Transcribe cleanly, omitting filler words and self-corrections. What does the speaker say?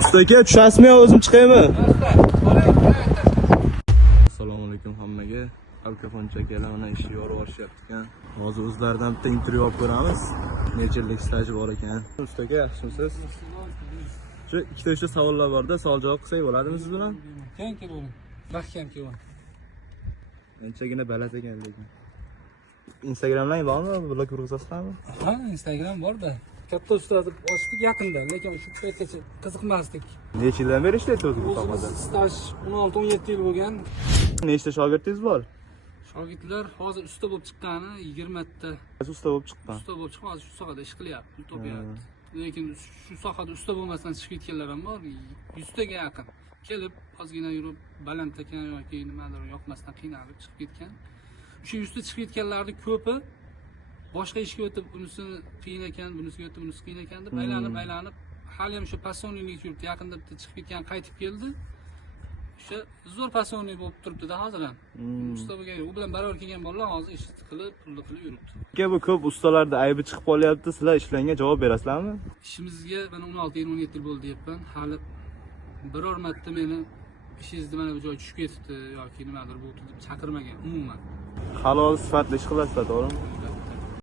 Usta aka, tushasizmi yo o'zim chiqaymi? Assalomu alaykum hammaga. Alkafonchi akalar mana ishni yorib olishyapti ekan. Hozir o'zlaridan bitta intervyu olib ko'ramiz. Necha yillik staji bor ekan. Usta aka, yaxshimisiz? Shu ikkita uchta savollar bor-da, savol-javob qilsak bo'ladimi siz bilan? Keling keling. Mahkam keling. Anchagina baland ekan lekin. Instagram'lang bormi? Blog urg'izasizmi? Ha, Instagram bor-da. Katta ustoz ochdik yaqinda, lekin shu paytgacha qiziqmasdik. Necha yildan beri ishlaysiz o'zi bu sohada? Staj 16-17 yil bo'lgan. Nechta shogirdingiz bor? Shogirdlar hozir usta bo'lib chiqqani 20 ta. Siz usta bo'lib chiqqan. Usta bo'lib chiqqan, hozir shu sohada ish qilyapti, pul topyapti. Lekin shu sohada usta bo'lmasdan chiqib ketganlar ham bor, 100 taga yaqin. Kelib, ozgina yurib, baland ekan yoki nimadir yoqmasdan qiynalib chiqib ketgan. Shu 100 ta chiqib ketganlarning ko'pi boshqa ishga o'tib, unisini qiyin ekan, bunisiga o'tib, bunisi qiyin ekan deb aylanib, hali ham shu pasoniylik yurtdi, yaqinda bitta chiqib ketgan, qaytib keldi. O'sha zo'r pasoniy bo'lib turibdi-da hozir ham. Usta bo'lgan, u bilan barobar kelgan bolalar hozir ish qilib, pulli qilib yuribdi. Aka, bu ko'p ustalarda aybi chiqib qolyapti. Sizlar ishlanga javob berasizlarmi? Ishimizga mana 16-17 yil bo'ldi deyapman. Hali biror marta meni ishingizda mana bu joy tushib ketibdi yoki nimadir bo'ldi deb chaqirmagan umuman. Halol sifatli ish qilasizlar, to'g'rimi?